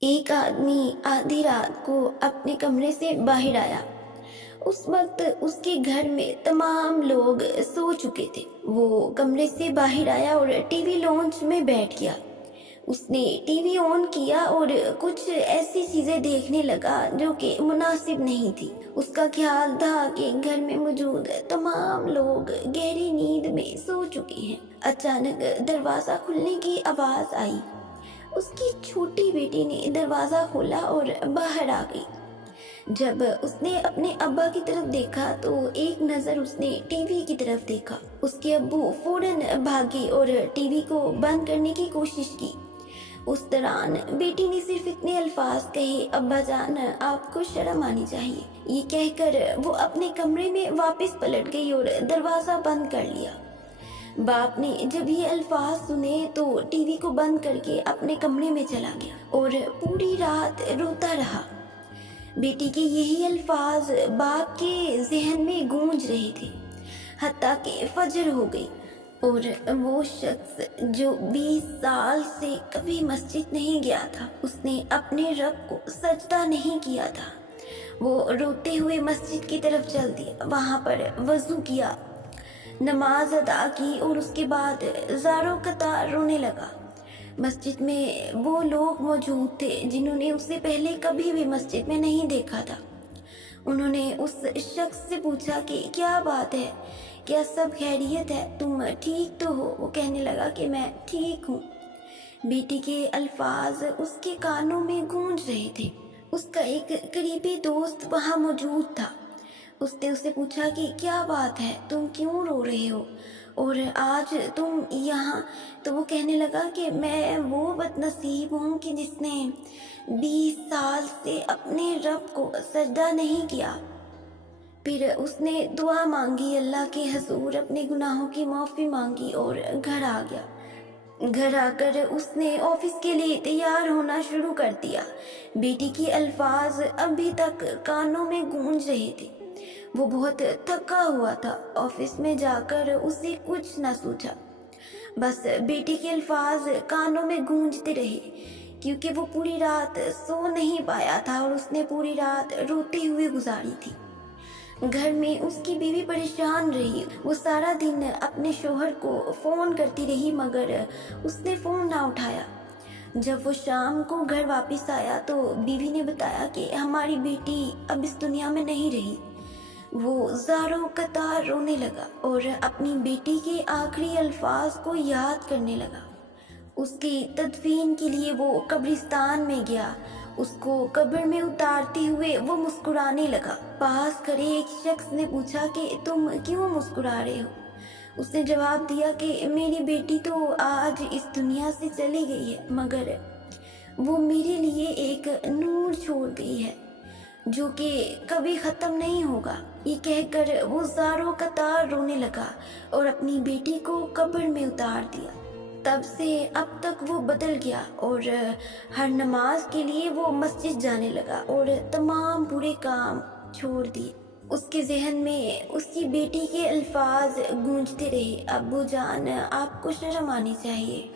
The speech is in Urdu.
ایک آدمی آدھی رات کو اپنے کمرے سے باہر آیا۔ اس وقت اس کے گھر میں تمام لوگ سو چکے تھے۔ وہ کمرے سے باہر آیا اور ٹی وی لانچ میں بیٹھ گیا۔ اس نے ٹی وی آن کیا اور کچھ ایسی چیزیں دیکھنے لگا جو کہ مناسب نہیں تھی۔ اس کا خیال تھا کہ گھر میں موجود تمام لوگ گہری نیند میں سو چکے ہیں۔ اچانک دروازہ کھلنے کی آواز آئی۔ اس کی چھوٹی بیٹی نے دروازہ کھولا اور باہر آ گئی۔ جب اس نے اپنے ابا کی طرف دیکھا تو ایک نظر اس نے ٹی وی کی طرف دیکھا۔ اس کے ابو فوراً بھاگے اور ٹی وی کو بند کرنے کی کوشش کی۔ اس دوران بیٹی نے صرف اتنے الفاظ کہے، ابا جان آپ کو شرم آنی چاہیے۔ یہ کہہ کر وہ اپنے کمرے میں واپس پلٹ گئی اور دروازہ بند کر لیا۔ باپ نے جب یہ الفاظ سنے تو ٹی وی کو بند کر کے اپنے کمرے میں چلا گیا اور پوری رات روتا رہا۔ بیٹی کے یہی الفاظ باپ کے ذہن میں گونج رہے تھے، حتیٰ کہ فجر ہو گئی اور وہ شخص جو 20 سال سے کبھی مسجد نہیں گیا تھا، اس نے اپنے رب کو سجدہ نہیں کیا تھا۔ وہ روتے ہوئے مسجد کی طرف چل دیا، وہاں پر وضو کیا، نماز ادا کی اور اس کے بعد زاروں قطار رونے لگا۔ مسجد میں وہ لوگ موجود تھے جنہوں نے اسے پہلے کبھی بھی مسجد میں نہیں دیکھا تھا۔ انہوں نے اس شخص سے پوچھا کہ کیا بات ہے، کیا سب خیریت ہے، تم ٹھیک تو ہو؟ وہ کہنے لگا کہ میں ٹھیک ہوں۔ بیٹی کے الفاظ اس کے کانوں میں گونج رہے تھے۔ اس کا ایک قریبی دوست وہاں موجود تھا۔ اس نے اسے پوچھا کہ کیا بات ہے، تم کیوں رو رہے ہو اور آج تم یہاں؟ تو وہ کہنے لگا کہ میں وہ بد نصیب ہوں کہ جس نے 20 سال سے اپنے رب کو سجدہ نہیں کیا۔ پھر اس نے دعا مانگی، اللہ کے حضور اپنے گناہوں کی معافی مانگی اور گھر آ گیا۔ گھر آ کر اس نے آفس کے لیے تیار ہونا شروع کر دیا۔ بیٹی کے الفاظ ابھی تک کانوں میں گونج رہے تھے۔ وہ بہت تھکا ہوا تھا۔ آفس میں جا کر اسے کچھ نہ سوچا، بس بیٹی کے الفاظ کانوں میں گونجتے رہے، کیونکہ وہ پوری رات سو نہیں پایا تھا اور اس نے پوری رات روتے ہوئے گزاری تھی۔ گھر میں اس کی بیوی پریشان رہی۔ وہ سارا دن اپنے شوہر کو فون کرتی رہی مگر اس نے فون نہ اٹھایا۔ جب وہ شام کو گھر واپس آیا تو بیوی نے بتایا کہ ہماری بیٹی اب اس دنیا میں نہیں رہی۔ وہ زاروں قطار رونے لگا اور اپنی بیٹی کے آخری الفاظ کو یاد کرنے لگا۔ اس کی تدفین کے لیے وہ قبرستان میں گیا۔ اس کو قبر میں اتارتے ہوئے وہ مسکرانے لگا۔ پاس کھڑے ایک شخص نے پوچھا کہ تم کیوں مسکرا رہے ہو؟ اس نے جواب دیا کہ میری بیٹی تو آج اس دنیا سے چلی گئی ہے، مگر وہ میرے لیے ایک نور چھوڑ گئی ہے جو کہ کبھی ختم نہیں ہوگا۔ یہ کہہ کر وہ زاروں قطار رونے لگا اور اپنی بیٹی کو قبر میں اتار دیا۔ تب سے اب تک وہ بدل گیا اور ہر نماز کے لیے وہ مسجد جانے لگا اور تمام برے کام چھوڑ دیے۔ اس کے ذہن میں اس کی بیٹی کے الفاظ گونجتے رہے، ابو جان آپ کو شرم آنی چاہیے۔